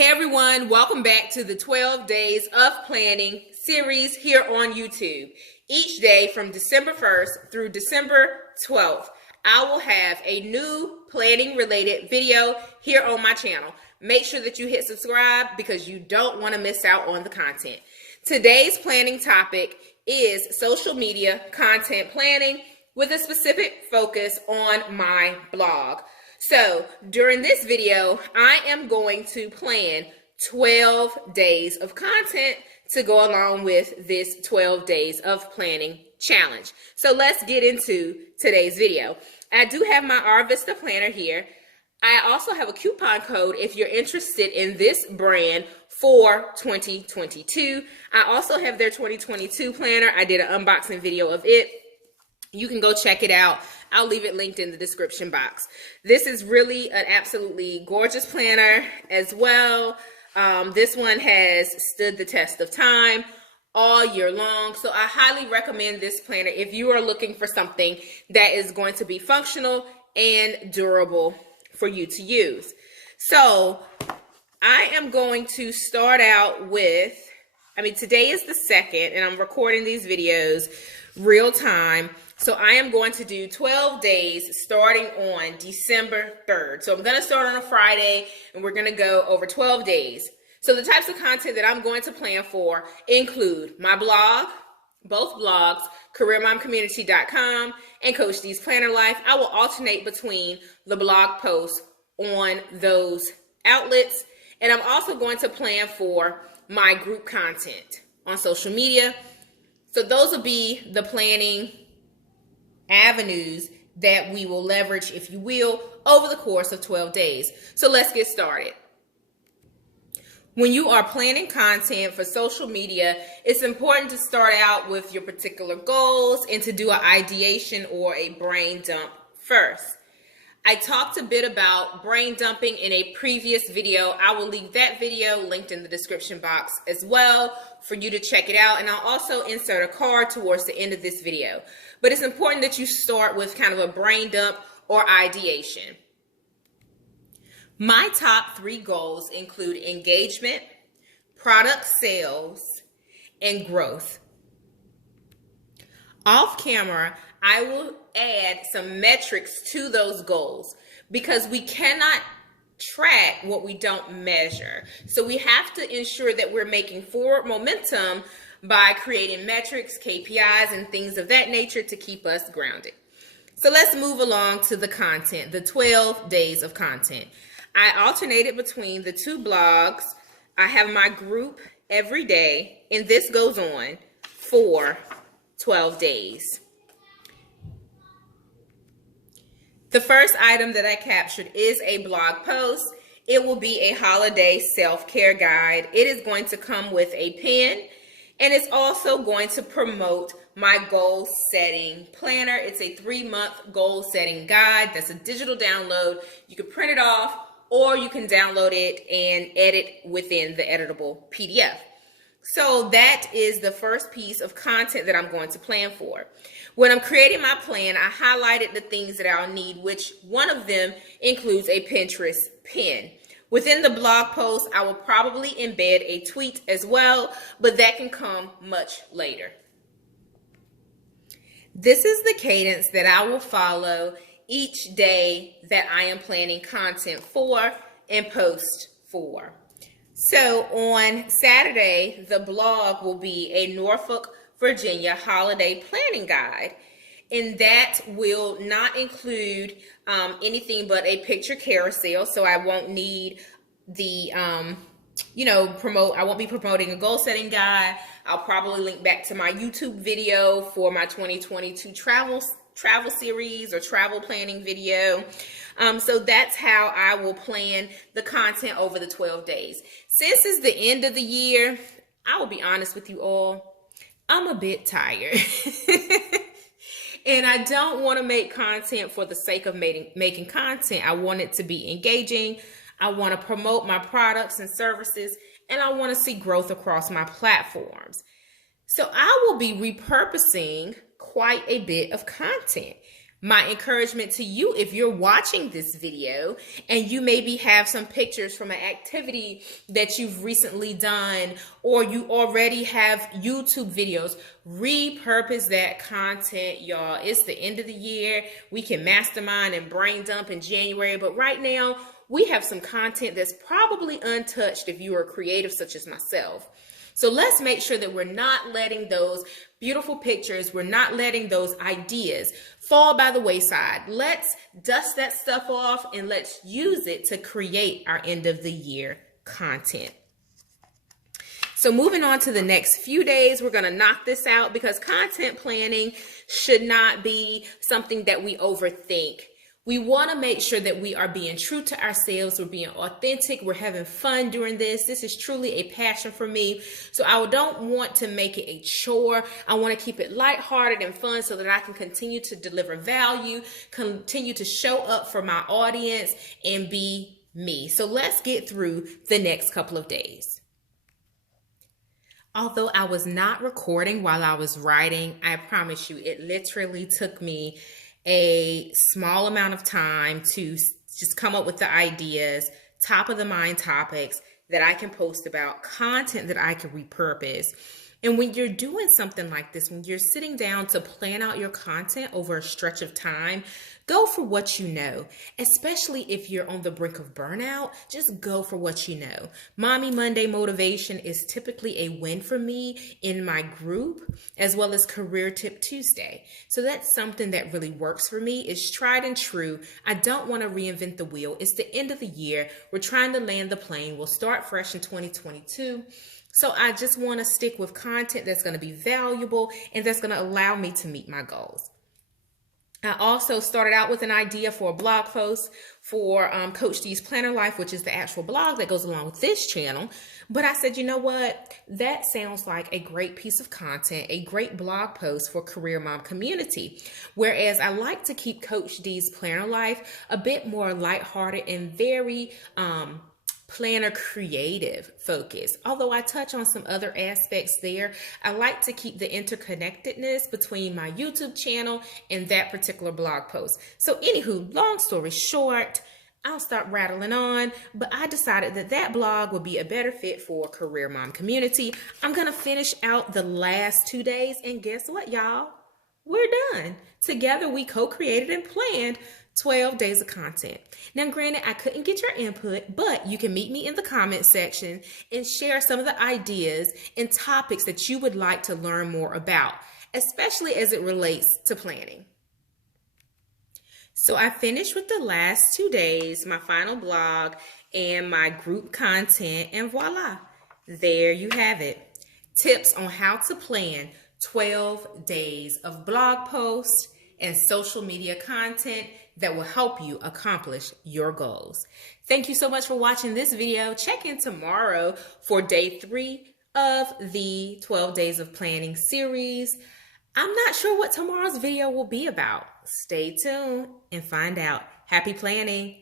Hey everyone, welcome back to the 12 Days of Planning series here on YouTube. Each day from December 1st through December 12th, I will have a new planning related video here on my channel. Make sure that you hit subscribe because you don't want to miss out on the content. Today's planning topic is social media content planning with a specific focus on my blog. So during this video, I am going to plan 12 days of content to go along with this 12 days of planning challenge. So let's get into today's video. I do have my Arrivista planner here. I also have a coupon code if you're interested in this brand for 2022. I also have their 2022 planner. I did an unboxing video of it. You can go check it out. I'll leave it linked in the description box. This is really an absolutely gorgeous planner as well. This one has stood the test of time all year long. So I highly recommend this planner if you are looking for something that is going to be functional and durable for you to use. So I am going to start out with, today is the 2nd and I'm recording these videos real time. So I am going to do 12 days starting on December 3rd. So I'm going to start on a Friday and we're going to go over 12 days. So the types of content that I'm going to plan for include my blog, both blogs, careermomcommunity.com and Coach D's Planner Life. I will alternate between the blog posts on those outlets. And I'm also going to plan for my group content on social media. So those will be the planning avenues that we will leverage, if you will, over the course of 12 days. So let's get started. When you are planning content for social media, it's important to start out with your particular goals and to do an ideation or a brain dump first. I talked a bit about brain dumping in a previous video. I will leave that video linked in the description box as well for you to check it out. And I'll also insert a card towards the end of this video. But it's important that you start with kind of a brain dump or ideation. My top 3 goals include engagement, product sales, and growth. Off camera, I will add some metrics to those goals because we cannot track what we don't measure. So we have to ensure that we're making forward momentum by creating metrics, KPIs, and things of that nature to keep us grounded. So let's move along to the content, the 12 days of content. I alternated between the 2 blogs. I have my group every day, and this goes on for 12 days. The first item that I captured is a blog post. It will be a holiday self-care guide. It is going to come with a pen, and it's also going to promote my goal setting planner. It's a 3-month goal setting guide. That's a digital download. You can print it off or you can download it and edit within the editable PDF. So that is the first piece of content that I'm going to plan for. When I'm creating my plan, I highlighted the things that I'll need, which one of them includes a Pinterest pin. Within the blog post, I will probably embed a tweet as well, but that can come much later. This is the cadence that I will follow each day that I am planning content for and post for. So on Saturday, the blog will be a Norfolk, Virginia holiday planning guide. And that will not include anything but a picture carousel. So I won't need the, I won't be promoting a goal setting guide. I'll probably link back to my YouTube video for my 2022 travel series or travel planning video. So that's how I will plan the content over the 12 days. Since it's the end of the year, I will be honest with you all, I'm a bit tired. And I don't want to make content for the sake of making content. I want it to be engaging. I want to promote my products and services, and I want to see growth across my platforms. So I will be repurposing quite a bit of content. My encouragement to you, if you're watching this video and you maybe have some pictures from an activity that you've recently done, or you already have YouTube videos, repurpose that content, y'all. It's the end of the year. We can mastermind and brain dump in January, but right now we have some content that's probably untouched if you are creative such as myself. So let's make sure that we're not letting those beautiful pictures, we're not letting those ideas fall by the wayside. Let's dust that stuff off and let's use it to create our end of the year content. So moving on to the next few days, we're going to knock this out because content planning should not be something that we overthink. We want to make sure that we are being true to ourselves. We're being authentic. We're having fun during this. This is truly a passion for me. So I don't want to make it a chore. I want to keep it lighthearted and fun so that I can continue to deliver value, continue to show up for my audience and be me. So let's get through the next couple of days. Although I was not recording while I was writing, I promise you, it literally took me a small amount of time to just come up with the ideas, top of the mind topics that I can post about, content that I can repurpose. And when you're doing something like this, when you're sitting down to plan out your content over a stretch of time, go for what you know, especially if you're on the brink of burnout. Just go for what you know. Mommy Monday motivation is typically a win for me in my group, as well as Career Tip Tuesday. So that's something that really works for me. It's tried and true. I don't want to reinvent the wheel. It's the end of the year. We're trying to land the plane. We'll start fresh in 2022. So I just want to stick with content that's going to be valuable and that's going to allow me to meet my goals. I also started out with an idea for a blog post for Coach D's Planner Life, which is the actual blog that goes along with this channel. But I said, you know what? That sounds like a great piece of content, a great blog post for Career Mom community. Whereas I like to keep Coach D's Planner Life a bit more lighthearted and very planner creative focus. Although I touch on some other aspects there, I like to keep the interconnectedness between my YouTube channel and that particular blog post. So anywho, long story short, I'll stop rattling on, but I decided that that blog would be a better fit for Career Mom community. I'm going to finish out the last 2 days, and guess what, y'all? We're done. Together, we co-created and planned 12 days of content. Now, granted, I couldn't get your input, but you can meet me in the comment section and share some of the ideas and topics that you would like to learn more about, especially as it relates to planning. So I finished with the last 2 days, my final blog and my group content, and voila, there you have it. Tips on how to plan 12 days of blog posts and social media content that will help you accomplish your goals. Thank you so much for watching this video. Check in tomorrow for day 3 of the 12 Days of Planning series. I'm not sure what tomorrow's video will be about. Stay tuned and find out. Happy planning.